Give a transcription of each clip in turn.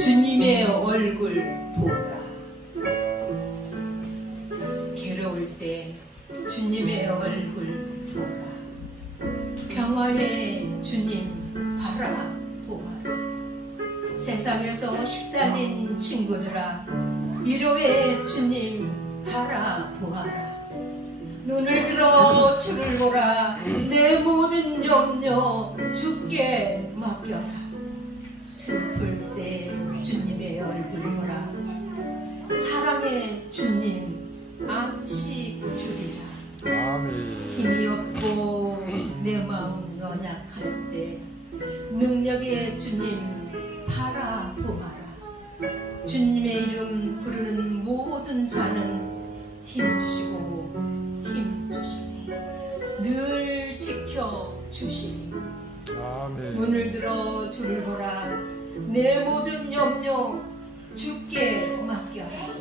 주님의 얼굴 보라. 괴로울 때 주님의 얼굴 보라. 평화의 주님 바라보아라. 세상에서 시달린 친구들아, 위로의 주님 바라보아라. 눈을 들어 주를 보라. 내 모든 염려 주께 맡겨라. 슬플 때 주님의 얼굴 보라. 사랑의 주님 안식 주리라. 아멘. 힘이 없고 내 마음 연약할 때 능력의 주님 바라보아라. 주님의 이름 부르는 모든 자는 힘주시고 힘주시니 늘 지켜주시니. 아멘. 눈을 들어 주를 보라. 내 모든 염려 주께 맡겨라.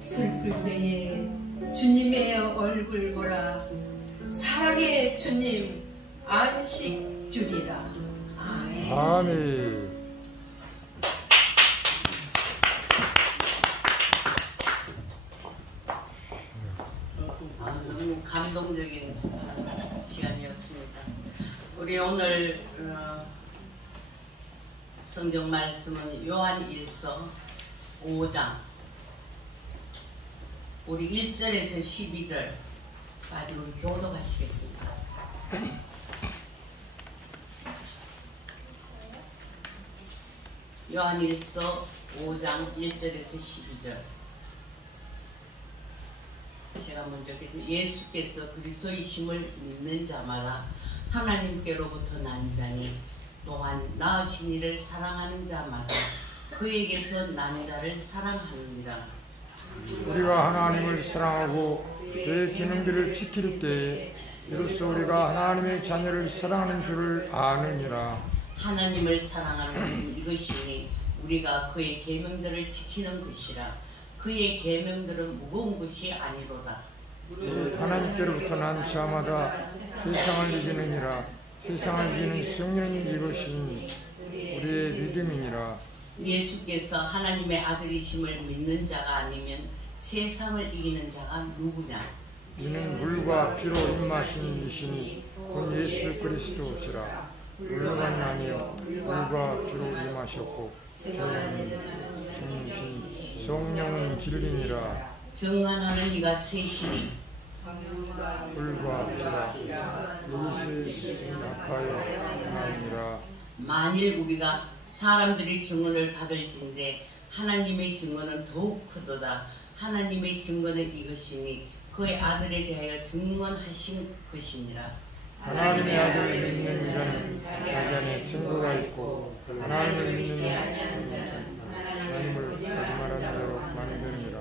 슬플 때에 주님의 얼굴 보라. 사랑의 주님 안식 주리라. 아멘. 아멘. 너무 감동적인 시간이었습니다. 우리 오늘 성경 말씀은 요한일서 5장 우리 1절에서 12절까지 우리 교독하시겠습니다. 요한일서 5장 1절에서 12절. 제가 먼저 읽겠습니다. 예수께서 그리스도이심을 믿는 자마다 하나님께로부터 난 자니 또한 낳으신 이를 사랑하는 자마다 그에게서 난 자를 사랑하느니라. 우리가 하나님을 사랑하고 그의 계명들을 지킬 때에 이로써 우리가 하나님의 자녀를 사랑하는 줄을 아느니라. 하나님을 사랑하는 것은 이것이니 우리가 그의 계명들을 지키는 것이라. 그의 계명들은 무거운 것이 아니로다. 하나님께로부터 난 자마다 세상을 이기느니라. 세상을 이기는 성령이 이것이니 우리의 믿음이니라. 예수께서 하나님의 아들이심을 믿는 자가 아니면 세상을 이기는 자가 누구냐? 이는 물과 피로 입마신 이시니 곧 예수 그리스도시라. 물만이 아니요 물과 피로 입마셨고 저는 진신 성령은 진리니라. 정하나는 이가 셋이니 물과 피라 이셋이 합하여 하나니라. 만일 우리가 사람들이 증언을 받을진대 하나님의 증언은 더욱 크도다. 하나님의 증언은 이것이니 그의 아들에 대하여 증언하신 것이니라. 하나님의 아들을 믿는 자는 자기 안에 증거가 있고 하나님을 믿는 자는 하나님을 거짓말하는 자로 만드느니라.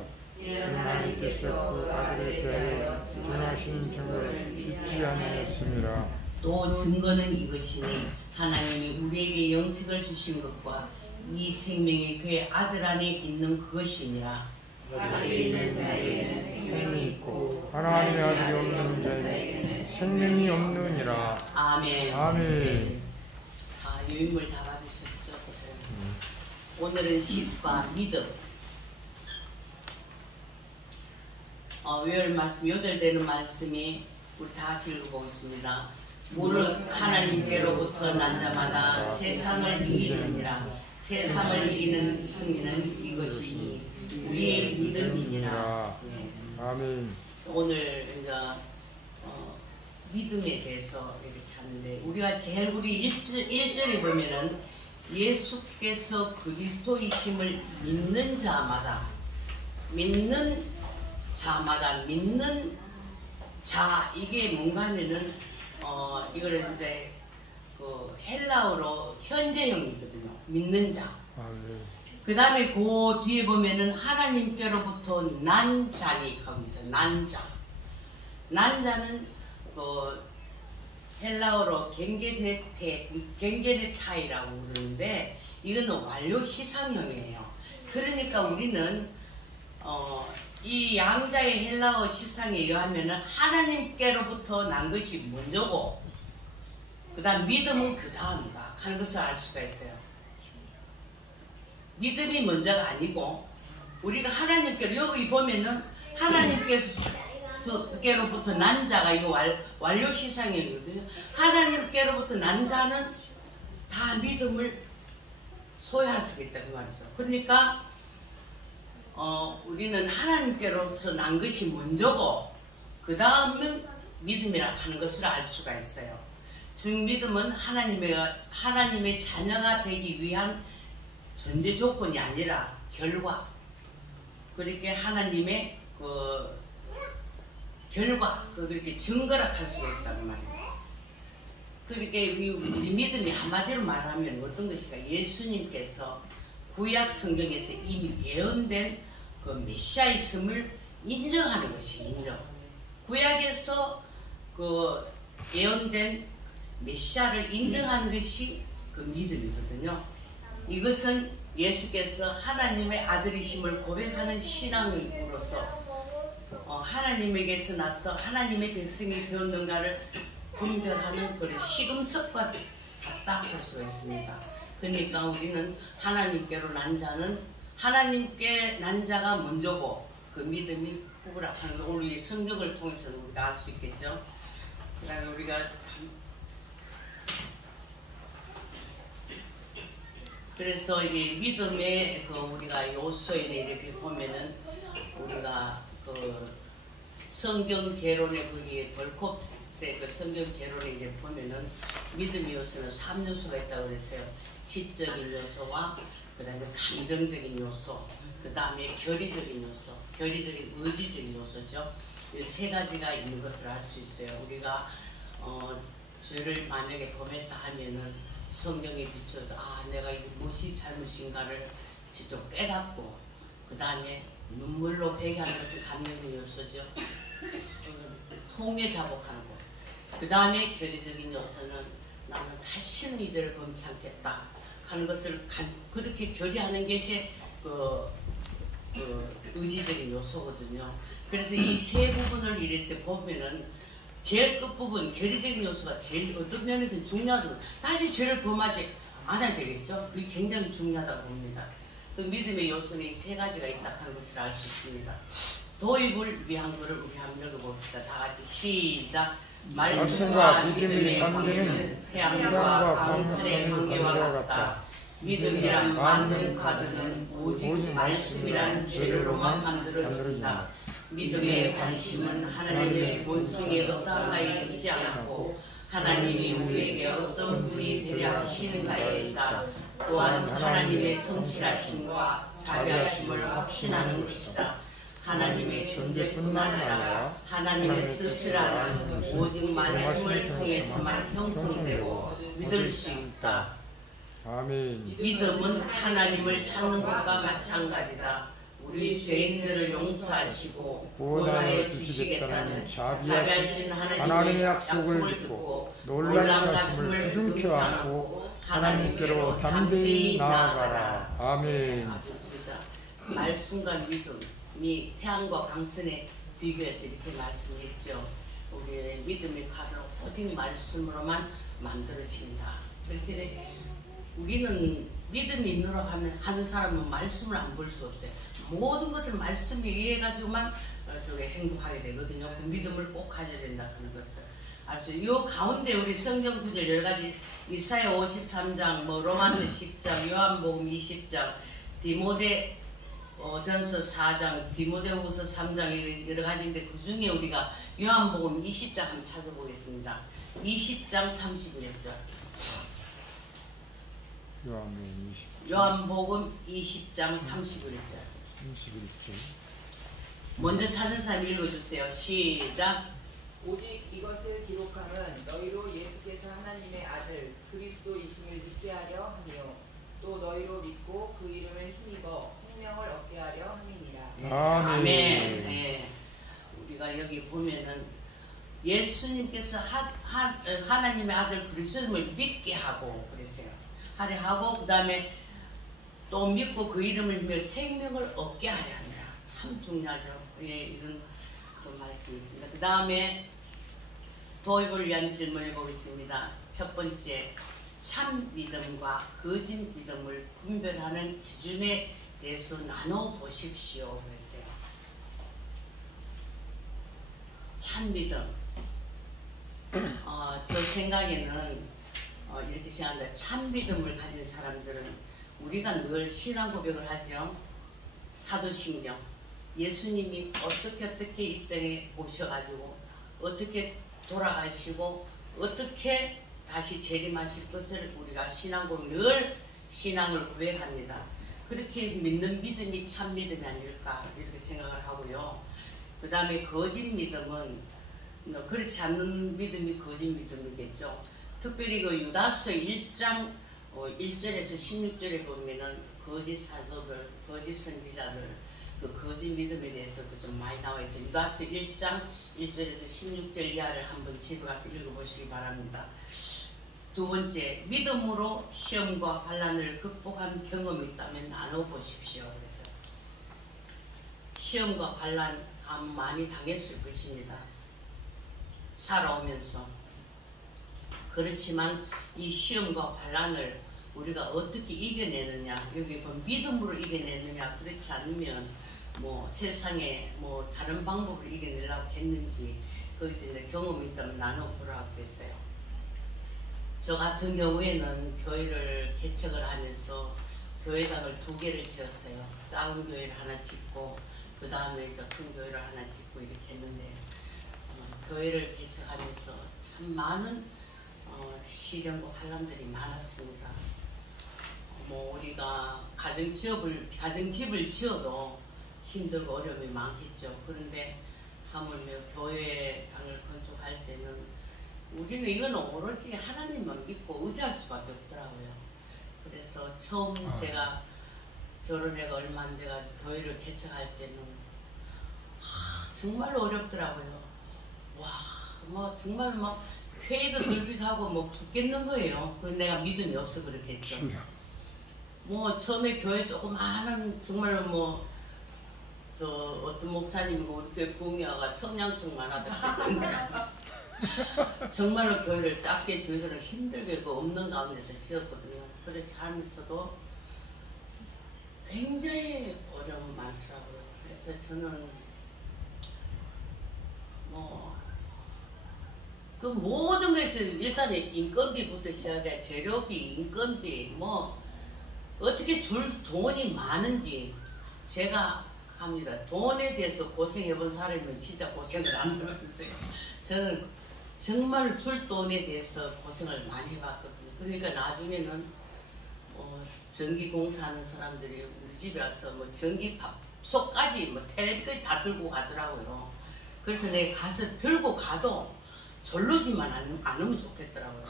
하나님께서 그 아들에 대하여 증언하신 증거를 잊지 아니하였습니다. 또 증거는 이것이니 하나님이 우리에게 영생을 주신 것과 이 생명이 그의 아들 안에 있는 그것이니라. 아들이 있는 자에게는 생명이 있고 하나님의 아들이 없는 자에게는 생명이 없느니라. 아멘. 아멘. 유인물 다 받으셨죠? 오늘은 신과 믿음. 외울 말씀, 요절되는 말씀이 우리 다 같이 읽어보겠습니다. 무릇 하나님께로부터 난 자마다 세상을 이기느니라. 세상을 이기는 승리는 이것이니 우리의 믿음이니라. 네. 아멘. 오늘 이제 믿음에 대해서 이렇게 하는데 우리가 제일 우리 1절에 보면은 예수께서 그리스도이심을 믿는 자마다 믿는 자 이게 뭔가 하면은 이거를 이제 그 헬라어로 현재형이거든요. 믿는 자. 그 다음에 그 뒤에 보면은 하나님께로부터 난 자니 거기서 난 자. 난 자는 그 헬라어로 겐게네타이라고 그러는데 이거는 완료 시상형이에요. 그러니까 우리는 이 양자의 헬라어 시상에 의하면은 하나님께로부터 난 것이 먼저고 그 다음 믿음은 그 다음이다 하는 것을 알 수가 있어요. 믿음이 먼저가 아니고 우리가 하나님께로 여기 보면은 하나님께로부터 난 자가 이거 완료 시상이거든요. 하나님께로부터 난 자는 다 믿음을 소유할 수 있다 그 말이죠. 그러니까 우리는 하나님께로서 난 것이 먼저고 그 다음은 믿음이라 하는 것을 알 수가 있어요. 즉 믿음은 하나님의 자녀가 되기 위한 전제 조건이 아니라 결과. 그렇게 하나님의 그 결과, 그렇게 증거라 할 수가 있다고 말이에요. 그렇게 우리 믿음이 한마디로 말하면 어떤 것인가? 예수님께서 구약 성경에서 이미 예언된 그 메시아있음을 인정하는 것이 인정. 구약에서 그 예언된 메시아를 인정하는 것이 그 믿음이거든요. 이것은 예수께서 하나님의 아들이심을 고백하는 신앙으로서 하나님에게서 나서 하나님의 백성이 되었는가를 분별하는 그런 시금석과 같다 할 수가 있습니다. 그러니까 우리는 하나님께로 난 자는 하나님께 난 자가 먼저고 그 믿음이 후보라 하는 걸 우리 성경을 통해서는 우리가 알 수 있겠죠. 그 다음에 우리가 그래서 이게 믿음의 그 우리가 요소에 이렇게 보면은 우리가 그 성경 개론의 거기에 벌콥스의 그 성경 개론에 이제 보면은 믿음의 요소는 3요소가 있다고 그랬어요. 지적인 요소와 그 다음에 감정적인 요소, 그 다음에 결의적인 요소, 결의적인 의지적인 요소죠. 이 세 가지가 있는 것을 알 수 있어요. 우리가 죄를 만약에 범했다 하면은 성경에 비춰서 내가 이게 무엇이 잘못인가를 직접 깨닫고 그 다음에 눈물로 회개하는 것은 감정적 요소죠. 통회 자복하는 것. 그 다음에 결의적인 요소는 나는 다시는 이 죄를 범치 않겠다 하는 것을 그렇게 결의하는 것이 그 의지적인 요소거든요. 그래서 이 세 부분을 이래서 보면은 제일 끝부분 결의적인 요소가 제일 어떤 면에서는 중요하죠. 다시 죄를 범하지 않아야 되겠죠. 그게 굉장히 중요하다고 봅니다. 그 믿음의 요소는 이 세 가지가 있다 하는 것을 알 수 있습니다. 도입을 위한 것을 우리 한번 읽어봅시다. 다 같이 시작. 말씀과 믿음의 관계는 태양과 광선의 관계와 같다. 믿음이란 만능 카드는 오직 말씀이란 재료로만 만들어진다. 믿음의 관심은 하나님의 본성에 어떠한가에 있지 않고 하나님이 우리에게 어떤 분이 되려 하시는가에 있다. 또한 하나님의 성실하심과 자비하심을 확신하는 것이다. 하나님의 존재뿐만 아니라 하나님의 뜻을 아는 오직 말씀을 통해서만 형성되고 믿을 수 있다. 아멘. 믿음은 하나님을 찾는 것과 마찬가지다. 우리 죄인들을 용서하시고 구원하여 주시겠다는 자비하신 하나님의 약속을 듣고 놀란 가슴을 부둥켜 안고 하나님께로 담대히 나아가라. 아멘. 말씀과 믿음이 태양과 광선에 비교해서 이렇게 말씀했죠. 우리의 믿음의 카드는 오직 말씀으로만 만들어진다. 그렇게 우리는 믿음이 있노라고 하는 사람은 말씀을 안 볼 수 없어요. 모든 것을 말씀에 의해가지고만 행동하게 되거든요. 그 믿음을 꼭 가져야 된다 하는 것을 알죠. 이 가운데 우리 성경 구절 여러 가지 이사야 53장, 로마서 10장, 요한복음 20장, 디모데 전서 4장, 디모데후서 3장 여러 가지인데 그 중에 우리가 요한복음 20장 한번 찾아보겠습니다. 20장 31절. 요한복음 20장 31절. 먼저 찾은 사람 읽어주세요. 시작. 오직 이것을 기록함은 너희로 예수께서 하나님의 아들 그리스도이심을 믿게 하려 하며 또 너희로 믿고 그 이름을 힘입어 생명을 얻게 하려 함이니라. 아멘. 네. 우리가 여기 보면은 예수님께서 하나님의 아들 그리스도를 믿게 하고 그랬어요. 하려 하고 그 다음에 또 믿고 그 이름을 믿어 생명을 얻게 하려 합니다. 참 중요하죠. 예, 이런 그 말씀이 있습니다. 그 다음에 도입을 위한 질문을 보겠습니다. 첫 번째, 참 믿음과 거짓 믿음을 분별하는 기준에 대해서 나눠 보십시오. 그랬어요. 참 믿음. 저 생각에는 이렇게 생각합니다. 참 믿음을 가진 사람들은 우리가 늘 신앙 고백을 하죠. 사도신경. 예수님이 어떻게 이 생에 오셔가지고 어떻게 돌아가시고 어떻게 다시 재림하실 것을 우리가 신앙 고백 늘 신앙을 고백합니다. 그렇게 믿는 믿음이 참 믿음이 아닐까 이렇게 생각을 하고요. 그 다음에 거짓 믿음은 그렇지 않는 믿음이 거짓 믿음이겠죠. 특별히 그 유다서 1장 1절에서 16절에 보면은 거짓 사도들, 거짓 선지자들, 그 거짓 믿음에 대해서 좀 많이 나와 있어요. 유다서 1장 1절에서 16절 이하를 한번 집에 가서 읽어보시기 바랍니다. 두 번째, 믿음으로 시험과 환난을 극복한 경험이 있다면 나눠보십시오. 그래서 시험과 환난 많이 당했을 것입니다. 살아오면서. 그렇지만 이 시험과 환난을 우리가 어떻게 이겨내느냐, 여기 보면 믿음으로 이겨내느냐, 그렇지 않으면 뭐 세상에 뭐 다른 방법으로 이겨내려고 했는지 거기서 이제 경험이 있다면 나눠보라고 했어요. 저 같은 경우에는 교회를 개척을 하면서 교회당을 2개를 지었어요. 작은 교회를 하나 짓고 그 다음에 큰 교회를 하나 짓고 이렇게 했는데 교회를 개척하면서 참 많은 시련과 환난들이 많았습니다. 뭐 우리가 가정집을 지어도 힘들고 어려움이 많겠죠. 그런데 하물며 교회당을 건축할 때는 우리는 이건 오로지 하나님만 믿고 의지할 수밖에 없더라고요. 그래서 처음 제가 결혼해가 얼마 안 돼가 교회를 개척할 때는 정말 어렵더라고요. 와, 뭐 정말 막 회의도 들기도 하고 뭐 죽겠는 거예요. 그 내가 믿음이 없어 그렇겠죠. 뭐 처음에 교회 조그마한 정말로 뭐 저 어떤 목사님이고 우리 교회 부흥회가 성냥통만 하다 그랬는데 정말로 교회를 작게 저희들은 힘들게 그 없는 가운데서 지었거든요. 그렇게 하면서도 굉장히 어려움이 많더라고요. 그래서 저는 뭐 그 모든 것에서 일단 인건비부터 시작해 재료비, 인건비, 뭐 어떻게 줄 돈이 많은지 제가 합니다. 돈에 대해서 고생해본 사람은 진짜 고생을 안 해봤어요. 저는 정말 줄 돈에 대해서 고생을 많이 해봤거든요. 그러니까 나중에는 전기 공사하는 사람들이 우리 집에 와서 뭐 전기밥솥까지 뭐 텔레비까지 다 들고 가더라고요. 그래서 내가 가서 들고 가도 절르지만 않으면 좋겠더라고요.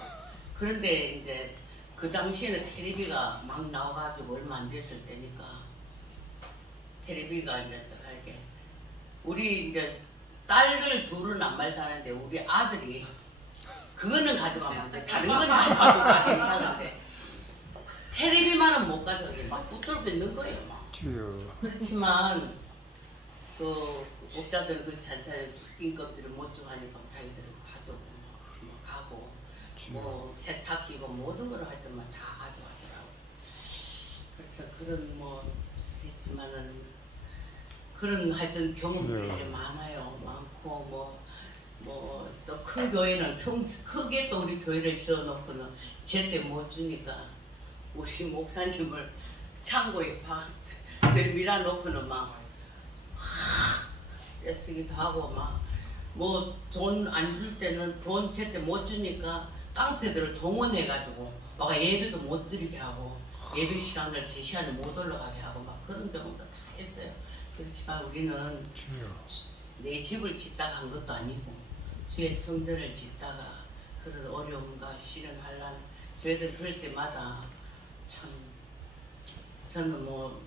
그런데 이제 그 당시에는 텔레비가 막 나와가지고 얼마 안 됐을 때니까 텔레비가 이제 이렇게 우리 이제 딸들 둘은 안 말다는데 우리 아들이 그거는 가져가면 안 돼. 다른 건 가져가도 괜찮은데 텔레비만은 못 가져가게 막 붙들고 있는 거예요. 막. 그렇지만 그 목자들은 그렇지 않잖아요. 인건비를 못 주고 하니까 자기들은 가져오고 뭐 가고 뭐 세탁기고 모든 걸 할 때만 다 가져가더라고요. 그래서 그런 뭐 했지만은 그런 하여튼 경험들이 이제 많아요. 많고 뭐 또 큰 교회는 크게 또 우리 교회를 지어놓고는 제때 못 주니까 우리 목사님을 창고에 밀어놓고는 막 애쓰기도 하고 막 뭐 돈 안 줄 때는 돈 제때 못 주니까 깡패들을 동원해가지고 막 예배도 못 드리게 하고 예배 시간을 제 시간에 못 올라가게 하고 막 그런 경우도 다 했어요. 그렇지만 우리는 내 집을 짓다가 한 것도 아니고 주의 성전을 짓다가 그런 어려움과 시련 환난 저희들 그럴 때마다 참 저는 뭐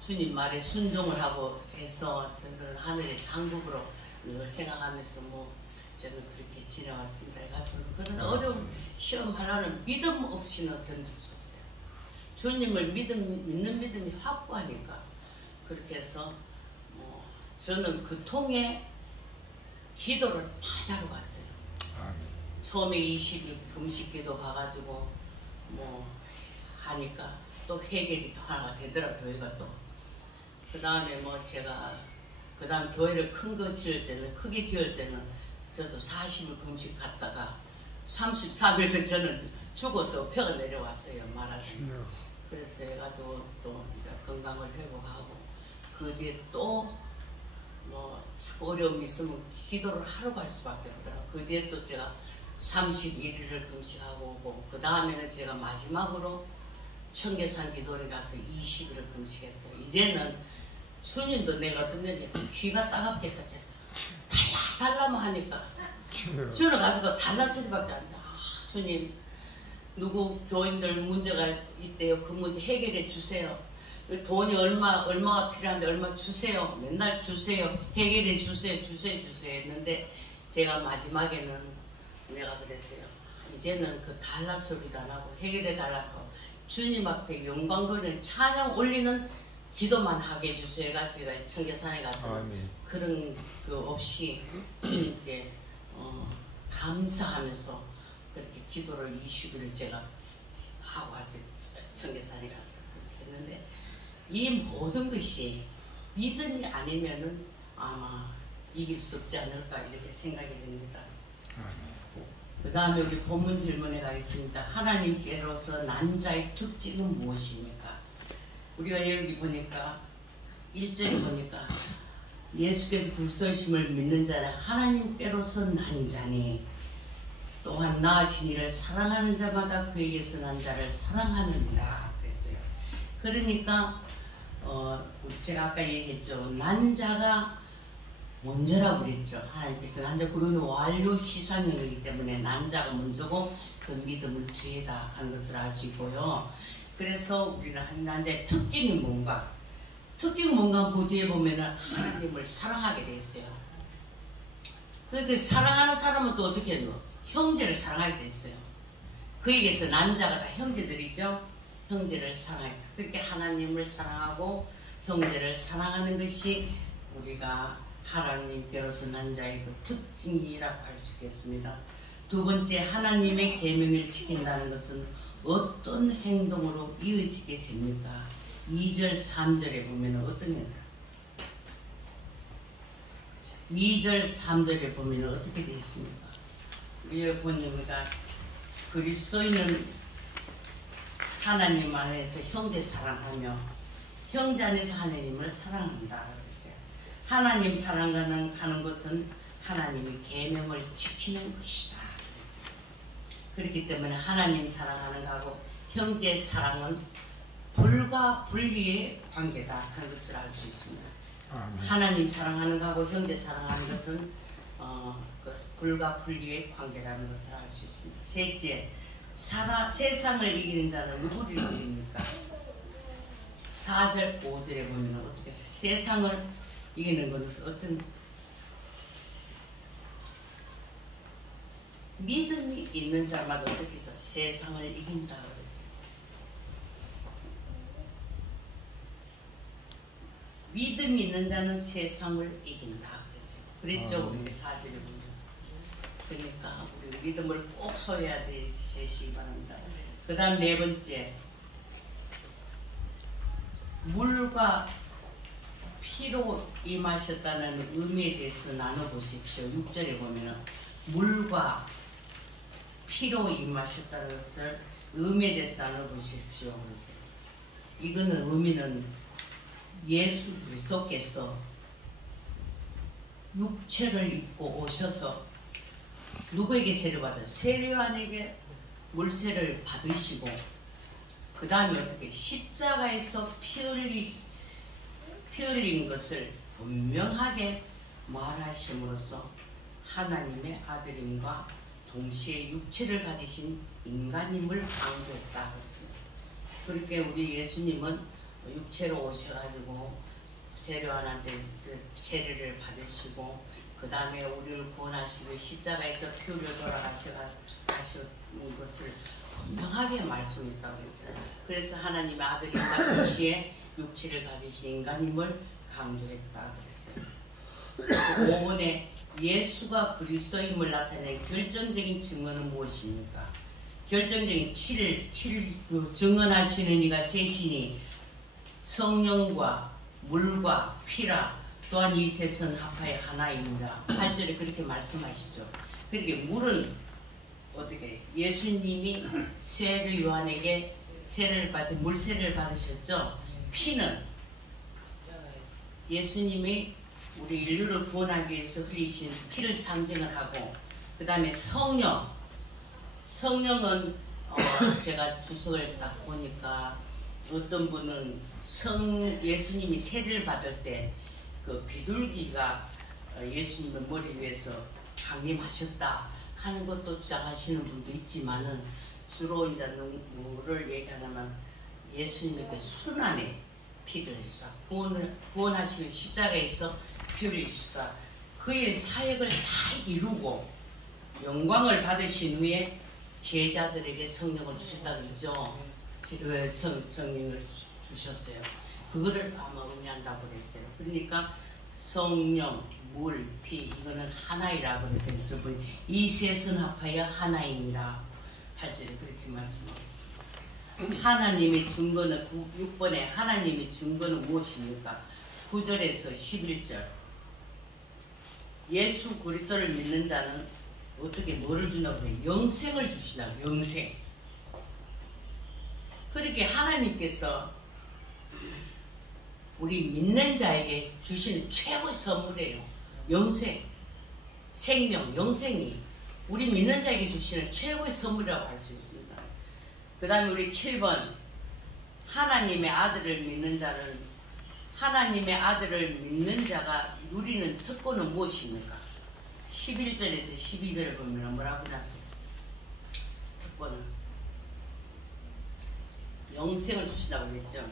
주님 말에 순종을 하고 해서 저희들은 하늘의 상급으로 늘 생각하면서 뭐 저는 그렇게 지내왔습니다. 그런 어려운 시험 환난은 믿음 없이는 견딜 수 없어요. 주님을 믿는 믿음이 확고하니까 그렇게 해서 저는 그 통에 기도를 다 자러 갔어요. 처음에 20일 금식기도 가가지고 뭐 하니까 또 해결이 또 하나가 되더라. 교회가 또. 그 다음에 뭐 제가 그 다음 교회를 큰 거 지을 때는 크게 지을 때는 저도 40일 금식 갔다가 33일에서 저는 죽어서 폐가 내려왔어요. 말하자면. 그래서 해가지고 또 이제 건강을 회복하고 그 뒤에 또 뭐 어려움이 있으면 기도를 하러 갈 수밖에 없더라고요. 그 뒤에 또 제가 31일을 금식하고 오고 그 다음에는 제가 마지막으로 청계산 기도를 가서 20일을 금식했어요. 이제는 주님도 내가 어떤 데는 귀가 따갑게 닦였어. 달라면 하니까 저는 가서 달라 소리밖에 안 나. 주님 누구 교인들 문제가 있대요. 그 문제 해결해 주세요. 돈이 얼마가 필요한데 얼마 주세요. 맨날 주세요. 해결해 주세요. 주세요 했는데 제가 마지막에는 내가 그랬어요. 이제는 그 달라 소리도 안 하고 해결해 달라고 주님 앞에 영광 돌리는 찬양 올리는 기도만 하게 해주세요. 제가 청계산에 가서 그런 거 없이 주님께 감사하면서 그렇게 기도를 20일을 제가 하고 왔어요. 청계산에 가서 그렇게 했는데 이 모든 것이 믿음이 아니면은 아마 이길 수 없지 않을까 이렇게 생각이 됩니다. 그 다음에 우리 본문 질문에 가겠습니다. 하나님께로서 난 자의 특징은 무엇입니까? 우리가 여기 보니까 1절에 보니까 예수께서 그리스도이심을 믿는 자는 하나님께로서 난 자니 또한 나으신 이를 사랑하는 자마다 그에게서 난 자를 사랑하느니라 그랬어요. 그러니까 제가 아까 얘기했죠. 난 자가 먼저라고 그랬죠. 하나님께서 난 자 그거는 완료 시상이기 때문에 난 자가 먼저고 그 믿음은 뒤에다 하는 것을 알 수 있고요. 그래서 우리는 난 자의 특징이 뭔가? 특징이 뭔가 그 뒤에 보면은 하나님을 사랑하게 돼 있어요. 그 사랑하는 사람은 또 어떻게 해요? 형제를 사랑하게 돼 있어요. 그에게서 난 자가 다 형제들이죠. 형제를 사랑해서 그렇게 하나님을 사랑하고 형제를 사랑하는 것이 우리가 하나님께로서 난 자의 그 특징이라고 할 수 있겠습니다. 두 번째, 하나님의 계명을 지킨다는 것은 어떤 행동으로 이어지게 됩니까? 2절, 3절에 보면 어떤 행동? 2절, 3절에 보면 어떻게 되어 있습니까? 우리 보니까 그리스도인은 하나님 안에서 형제 사랑하며 형제 안에서 하나님을 사랑한다 그랬어요. 하나님 사랑하는 것은 하나님의 계명을 지키는 것이다 그랬어요. 그렇기 때문에 하나님 사랑하는 것하고 형제 사랑은 불과 분리의 관계다 하는 것을 알 수 있습니다. 하나님 사랑하는 것하고 형제 사랑하는 것은 그 불과 분리의 관계라는 것을 알 수 있습니다. 셋째, 세상을 이기는 자는 누구를 이깁니까? 4절, 5절에 보면 어떻게 세상을 이기는 것은 어떤 믿음이 있는 자마다 어떻게 해서 세상을 이긴다고 그랬어요. 믿음이 있는 자는 세상을 이긴다 그랬어요. 그랬죠. 우리 4절에 보면. 그러니까 우리 믿음을 꼭 소유해야 되시기 바랍니다. 그 다음 네 번째, 물과 피로 임하셨다는 의미에 대해서 나눠보십시오. 6절에 보면 물과 피로 임하셨다는 것을 의미에 대해서 나눠보십시오. 그랬어요. 이거는 의미는 예수 그리스도께서 육체를 입고 오셔서 누구에게 세례 받아요? 세례요한에게 물세를 받으시고 그 다음에 어떻게 십자가에서 피 흘린 것을 분명하게 말하심으로써 하나님의 아들임과 동시에 육체를 가지신 인간임을 강조했다 그랬습니다. 그렇게 우리 예수님은 육체로 오셔가지고 세례요한한테 세례를 받으시고 그 다음에 우리를 구원하시고 십자가에서 피 흘려 돌아가시는 것을 분명하게 말씀했다고 했어요. 그래서 하나님의 아들임과 동시에 육체를 가지신 인간임을 강조했다 그랬어요. 5번에 예수가 그리스도임을 나타낸 결정적인 증거는 무엇입니까? 결정적인 증언하시는 이가 셋이니 성령과 물과 피라. 또한 이 셋은 합하여 하나입니다. 8절에 그렇게 말씀하시죠. 그렇게 물은 어떻게 예수님이 세례 요한에게 물세례를 받으셨죠. 피는 예수님이 우리 인류를 구원하기 위해서 흘리신 피를 상징을 하고, 그 다음에 성령은 제가 주석을 딱 보니까 어떤 분은 예수님이 세례를 받을 때 그 비둘기가 예수님의 머리 위에서 강림하셨다 하는 것도 주장하시는 분도 있지만은, 주로 이제 누구를 얘기하냐면 예수님의 그 순환의 피를 해서 구원하시는 십자가에서 피 흘리시사 그의 사역을 다 이루고 영광을 받으신 후에 제자들에게 성령을 주셨다는 거죠. 기도에 성령을 주셨어요. 그거를 아마 의미한다고 그랬어요. 그러니까 성령, 물, 피 이거는 하나이라고 그랬어요. 이 셋은 합하여 하나이니라. 8절에 그렇게 말씀하고 있습니다. 하나님의 증거는 6번에 하나님의 증거는 무엇입니까? 9절에서 11절. 예수 그리스도를 믿는 자는 어떻게 뭐를 준다고 해요? 영생을 주시나요? 영생. 그렇게 하나님께서 우리 믿는 자에게 주시는 최고의 선물이에요. 영생, 생명, 영생이 우리 믿는 자에게 주시는 최고의 선물이라고 할 수 있습니다. 그 다음에 우리 7번 하나님의 아들을 믿는 자는, 하나님의 아들을 믿는 자가 누리는 특권은 무엇입니까? 11절에서 12절을 보면 뭐라고 났어요? 특권은 영생을 주시다고 그랬죠.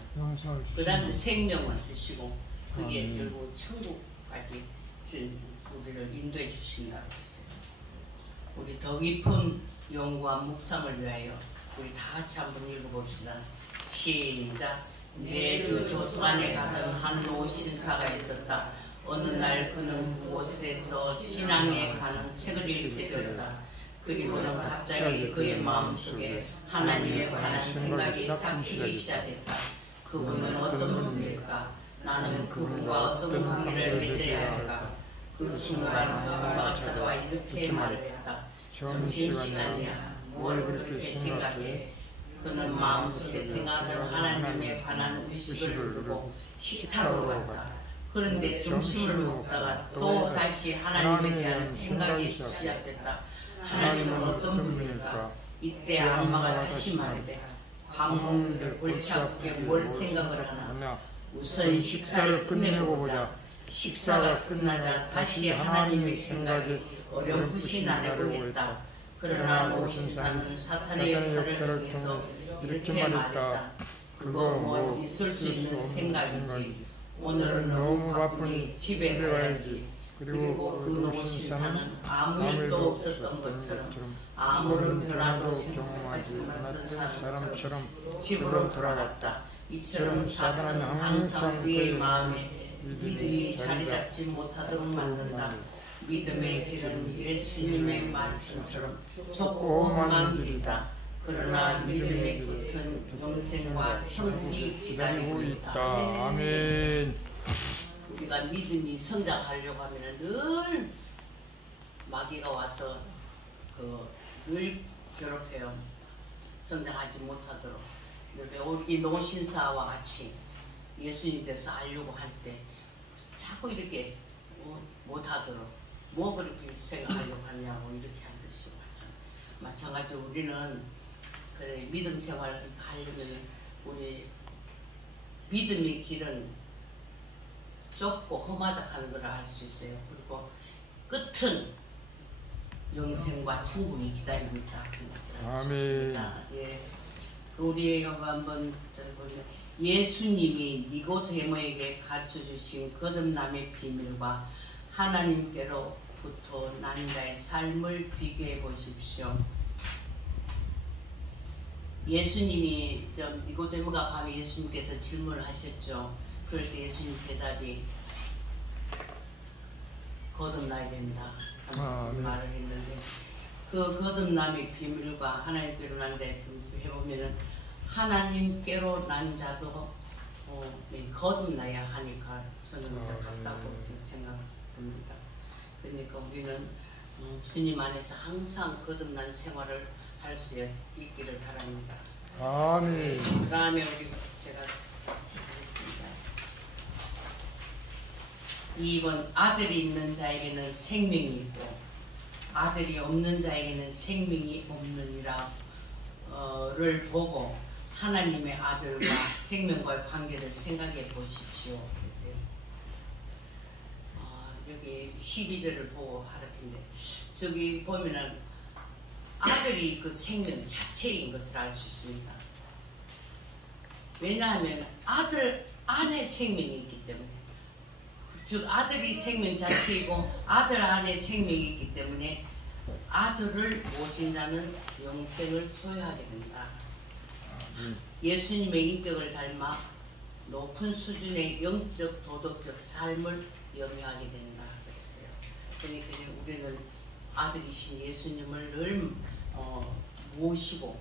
그 다음에 생명을 주시고 그게 결국 천국까지 우리를 인도해 주신다고 했어요. 우리 더 깊은 연구와 묵상을 위하여 우리 다 같이 한번 읽어봅시다. 시작. 매주 조수관에 가던 한 노신사가 있었다. 어느 날 그는 그곳에서 신앙에 관한 책을 읽게 되었다. 그리고는 갑자기 그의 마음속에 하나님에 관한 생각이 삭히기 시작했다. 그분은 어떤 분일까? 나는 그분과 어떤 관계를 맺어야 할까? 그 순간 엄마가 찾아와 이렇게 말했다. 점심시간이야. 뭘 그렇게 생각해? 그는 마음속에 생각하던 하나님에 관한 의식을 누르고 식탁으로 갔다. 그런데 점심을 먹다가 또 다시 하나님에 대한 생각이 시작됐다. 하나님은 어떤 분일까? 이때 악마가 다시 말했대. 밥 먹는데 골치 아프게 뭘 생각을 하나? 우선 식사를 끝내고 보자. 식사가 끝나자 다시 하나님의 생각이 어렴풋이 나려고 했다. 그러나 노신사는 사탄의 역사를 통해서 이렇게 말했다. 그거 뭐 있을 수 있는 생각이지. 오늘은 너무 바쁘니 집에 가야지. 그리고 그 노신사는 아무 일도 없었던 것처럼 아무런 변화도 경험하지 않았던 사람처럼 집으로 돌아갔다. 이처럼 사단은 항상 우리의 마음에 믿음이 자리 잡지 못하도록 만든다. 믿음의 길은 예수님의 말씀처럼 좁고만 길이다. 그러나 믿음의 끝은 영생과 천국이 기다리고 있다. 아멘. 우리가 믿음이 성장하려고 하면 늘 마귀가 와서 늘 괴롭혀요. 성장하지 못하도록. 우리 노신사와 같이 예수님 대해서 알려고 할 때 자꾸 이렇게 못하도록 뭐 그렇게 생각하려고 하냐고 이렇게 하듯이 마찬가지로 우리는 그래 믿음 생활을 하려면 우리 믿음의 길은 좁고 험하다 하는 걸 알 수 있어요. 그리고 끝은 영생과 천국이 기다리고 있다 하는 것을 알 수 있습니다. 예. 우리 한번 보면 예수님이 니고데모에게 가르쳐 주신 거듭남의 비밀과 하나님께로부터 난 자의 삶을 비교해 보십시오. 예수님이 니고데모가 밤에 예수님께서 질문을 하셨죠. 그래서 예수님 대답이 거듭나야 된다 하는 네. 말을 했는데 그 거듭남의 비밀과 하나님께로 난 자의 비밀 해보면은 하나님께로 난 자도 거듭나야 하니까 저는 같다고 생각됩니다. 그러니까 우리는 주님 안에서 항상 거듭난 생활을 할 수 있기를 바랍니다. 아멘. 그 다음에 제가 하겠습니다. 2번 아들이 있는 자에게는 생명이 있고 아들이 없는 자에게는 생명이 없느니라 를 보고 하나님의 아들과 생명과의 관계를 생각해 보십시오. 여기 12절을 보고 하라는데 저기 보면은 아들이 그 생명 자체인 것을 알 수 있습니다. 왜냐하면 아들 안에 생명이 있기 때문에 즉 아들이 생명 자체이고 아들 안에 생명이 있기 때문에 아들을 모신 자는 영생을 소유하게 된다. 예수님의 인격을 닮아 높은 수준의 영적 도덕적 삶을 영위하게 된다 그랬어요. 그러니까 우리는 아들이신 예수님을 늘 모시고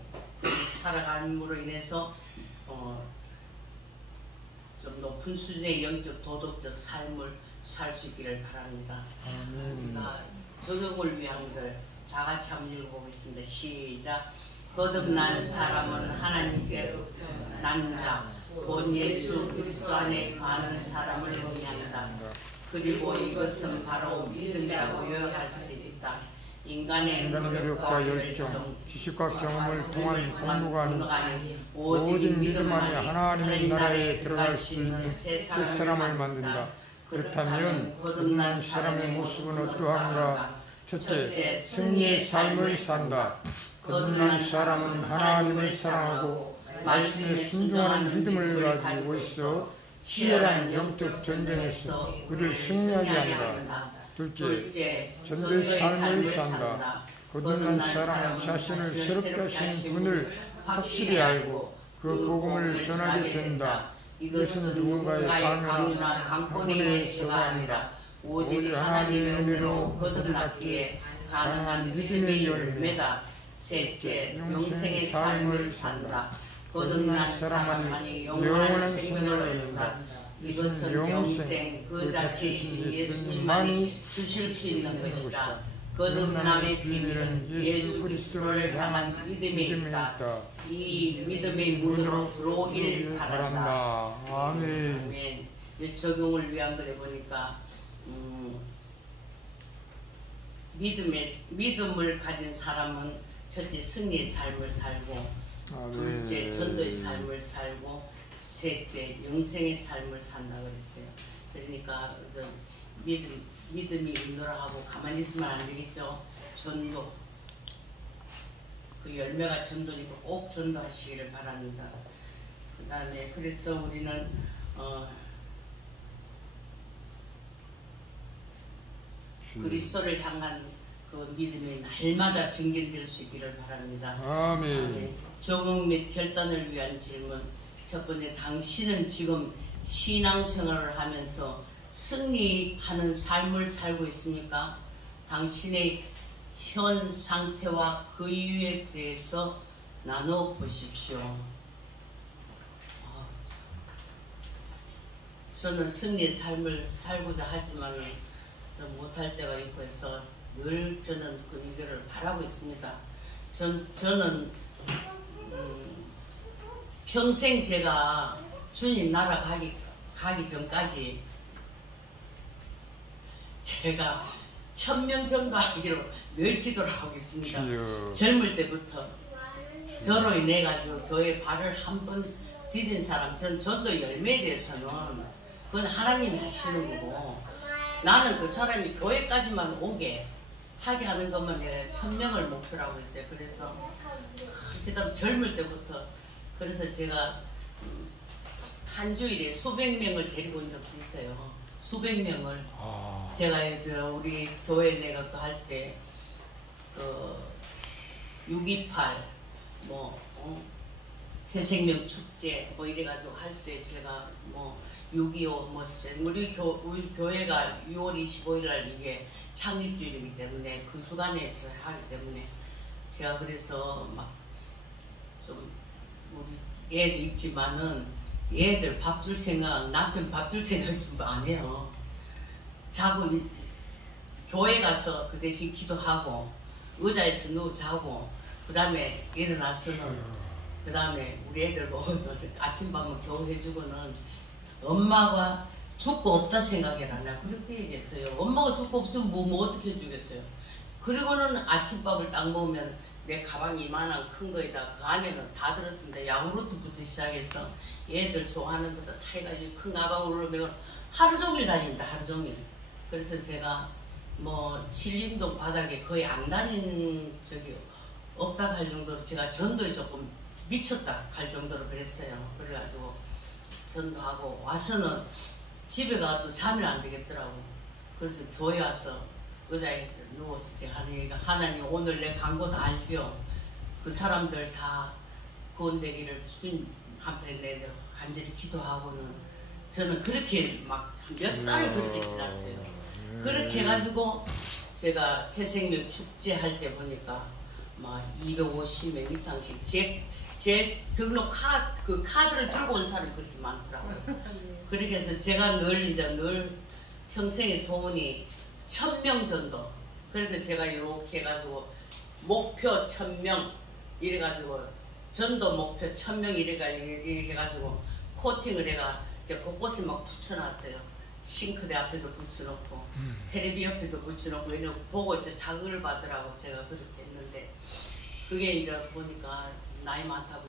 살아감으로 인해서 좀 높은 수준의 영적 도덕적 삶을 살 수 있기를 바랍니다. 우리가 저격을 위한 걸 다 같이 한번 읽어보겠습니다. 시작. 거듭난 사람은 하나님께로 난 자, 곧 예수 그리스도 안에 거하는 사람을 의미한다. 그리고 이것은 바로 믿음이라고 요약할 수 있다. 인간의 노력과 열정, 지식과 경험을 통한 공부가 아닌 오직 믿음 안에 하나님의 나라에 들어갈 수 있는 새 사람을 만든다. 그렇다면 거듭난 사람의 모습은 어떠한가? 첫째, 승리의 삶을 산다. 거듭난 사람은 하나님을 사랑하고 말씀에 순종하는 믿음을 가지고 있어 치열한 영적 전쟁에서 그를 승리하게 한다. 둘째, 전도의 삶을 산다. 거듭난 사람은 자신을 새롭게 하시는 분을 확실히 알고 그 복음을 전하게 된다. 이것은 누군가의 강요나 강권에서가 아니라 오직 하나님의 은혜로 거듭났기에 가능한 믿음의 열매다. 셋째, 영생의 삶을 산다. 거듭난 사람만이 영원한 생명을 얻는다. 이것은 영생 그 자체이신 예수님만이 주실 수 있는 것이다. 거듭남의 비밀은 예수 그리스도를 향한 믿음에 있다. 이 믿음의 문으로 들어오길 바란다. 아멘. 이 적용을 위한 걸 해보니까 믿음을 가진 사람은 첫째 승리의 삶을 살고 둘째 전도의 삶을 살고 셋째 영생의 삶을 산다 그랬어요. 그러니까 믿음이 있노라 하고 가만히 있으면 안 되겠죠. 전도 그 열매가 전도니까 꼭 전도하시기를 바랍니다. 그 다음에 그래서 우리는 그리스도를 향한 그 믿음이 날마다 증진될 수 있기를 바랍니다. 아멘. 적응 및 결단을 위한 질문. 첫 번째, 당신은 지금 신앙생활을 하면서 승리하는 삶을 살고 있습니까? 당신의 현 상태와 그 이유에 대해서 나눠 보십시오. 저는 승리의 삶을 살고자 하지만 못할 때가 있고 해서 늘 저는 그 이거를 바라고 있습니다. 저는 평생 제가 주님 나라 가기 전까지 제가 1000명 정도 하기로 늘 기도를 하고 있습니다. 젊을 때부터 저로 인해 가지고 교회 발을 한 번 디딘 사람, 전 전도 열매에 대해서는 그건 하나님이 하시는 거고 나는 그 사람이 교회까지만 오게 하게 하는 것만 내가 1000명을 목표라고 했어요. 그래서 그다음 젊을 때부터 그래서 제가 한 주일에 수백 명을 데리고 온 적도 있어요. 수백 명을 제가 우리 교회 내가 그 할 때 628 뭐 새생명 축제 뭐 이래가지고 할 때 제가 뭐 6.25 뭐 우리 교회가 6월 25일 날 이게 창립주일이기 때문에 그 주간에서 하기 때문에 제가 그래서 막 좀 우리 애도 있지만은 애들 밥 줄 생각, 남편 밥 줄 생각 좀 안 해요. 자고 교회 가서 그 대신 기도하고 의자에서 누워 자고 그 다음에 일어나서는 그 다음에 우리 애들 뭐 아침밥은 겨우 해주고는 엄마가 죽고 없다 생각해라. 나 그렇게 얘기했어요. 엄마가 죽고 없으면 뭐 어떻게 해주겠어요. 그리고는 아침밥을 딱 먹으면 내 가방이 이만한 큰 거에다 그 안에는 다 들었습니다. 야구르트부터 시작해서 얘들 좋아하는 것도 다 해가지고 큰 가방으로 메고 하루 종일 다닙니다. 하루 종일. 그래서 제가 뭐 신림동 바닥에 거의 안 다닌 적이 없다 할 정도로 제가 전도에 조금 미쳤다 할 정도로 그랬어요. 그래가지고 전도하고 와서는 집에 가도 잠이 안 되겠더라고. 그래서 교회 와서 의자에 누워서 제가 하는 얘기가 하나님 오늘 내 광고 다 알죠? 그 사람들 다 구원되기를 주님 한편에 내려 간절히 기도하고는 저는 그렇게 막 몇 달을 그렇게 지났어요. 그렇게 해가지고 제가 새생명 축제 할 때 보니까 막 250명 이상씩 제 등록 그 카드를 들고 온 사람이 그렇게 많더라고요. 그렇게 해서 제가 늘 평생의 소원이 1000명 전도. 그래서 제가 이렇게 해가지고 목표 1000명 이래가지고 전도 목표 1000명 이렇게 해가지고 코팅을 해가 이제 곳곳에 막 붙여놨어요. 싱크대 앞에도 붙여놓고 테레비 옆에도 붙여놓고 왜냐면 보고 이제 자극을 받으라고 제가 그렇게 했는데 그게 이제 보니까 나이 많다고